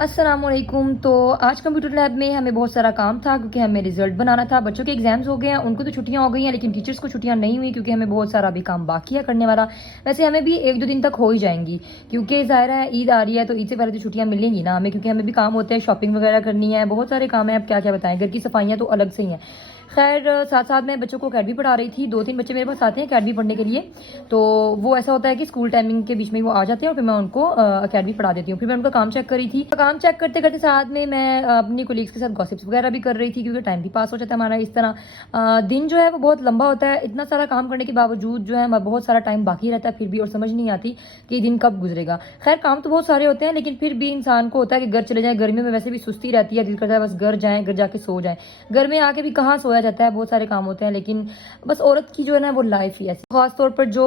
अस्सलामुअलैकुम। तो आज कंप्यूटर लैब में हमें बहुत सारा काम था क्योंकि हमें रिजल्ट बनाना था। बच्चों के एग्जाम्स हो गए हैं, उनको तो छुट्टियां हो गई हैं, लेकिन टीचर्स को छुट्टियां नहीं हुई क्योंकि हमें बहुत सारा अभी काम बाकी है करने वाला। वैसे हमें भी 1-2 दिन तक हो ही जाएंगी क्योंकि ज़ाहिर है ईद आ रही है, तो ईद से पहले तो छुट्टियां मिलेंगी ना हमें, क्योंकि हमें भी काम होते हैं, शॉपिंग वगैरह करनी है, बहुत सारे काम है। अब क्या क्या बताएं, घर की सफाइयाँ तो अलग से ही हैं। खैर, साथ साथ मैं बच्चों को अकेडमी पढ़ा रही थी। 2-3 बच्चे मेरे पास आते हैं अकेडमी पढ़ने के लिए। तो वो ऐसा होता है कि स्कूल टाइमिंग के बीच में वो आ जाते हैं और फिर मैं उनको अकेडमी पढ़ा देती हूँ। फिर मैं उनका काम चेक करी थी। काम चेक करते करते साथ में मैं अपनी कोलीग्स के साथ गॉसिप्स वगैरह भी कर रही थी क्योंकि टाइम भी पास हो जाता है हमारा। इस तरह दिन जो है वो बहुत लंबा होता है। इतना सारा काम करने के बावजूद जो है हमारा बहुत सारा टाइम बाकी रहता है फिर भी, और समझ नहीं आती कि दिन कब गुजरेगा। खैर, काम तो बहुत सारे होते हैं, लेकिन फिर भी इंसान को होता है कि घर चले जाए। गर्मी में वैसे भी सुस्ती रहती है, दिल करता है बस घर जाएं, घर जाके सो जाएं। घर में आके भी कहाँ सोया जाता है, बहुत सारे काम होते हैं। लेकिन बस औरत की जो है ना वो लाइफ ही ऐसी, खासतौर पर जो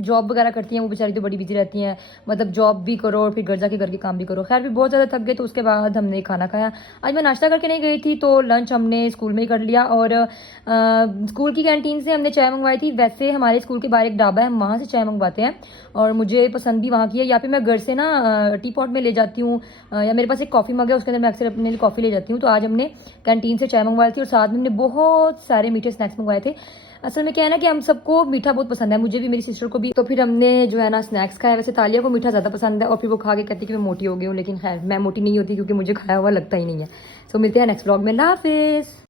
जॉब वगैरह करती हैं वो बेचारी तो बड़ी बिजी रहती हैं। मतलब जॉब भी करो और फिर घर जाके घर के काम भी करो। खैर, भी बहुत ज़्यादा थक गए तो उसके बाद हमने खाना खाया। आज मैं नाश्ता करके नहीं गई थी, तो लंच हमने स्कूल में ही कर लिया। और स्कूल की कैंटीन से हमने चाय मंगवाई थी। वैसे हमारे स्कूल के बाहर एक ढाबा है, हम वहाँ से चाय मंगवाते हैं और मुझे पसंद भी वहाँ की है। या फिर मैं घर से ना टी पॉट में ले जाती हूँ, या मेरे पास एक कॉफ़ी मग है, उसके अंदर मैं अक्सर अपने लिए कॉफ़ी ले जाती हूँ। तो आज हमने कैंटीन से चाय मंगवाई थी और साथ में हमने बहुत सारे मीठे स्नैक्स मंगवाए थे। असल में क्या है ना कि हम सबको मीठा बहुत पसंद है, मुझे भी, मेरी सिस्टर को भी। तो फिर हमने जो है ना स्नैक्स खाया। वैसे तालिया को मीठा ज़्यादा पसंद है और फिर वो खा के कहती है कि मैं मोटी हो गई हूँ, लेकिन खैर मैं मोटी नहीं होती क्योंकि मुझे खाया हुआ लगता ही नहीं है। सो मिलते हैं नेक्स्ट व्लॉग में। अल्लाह हाफिज़।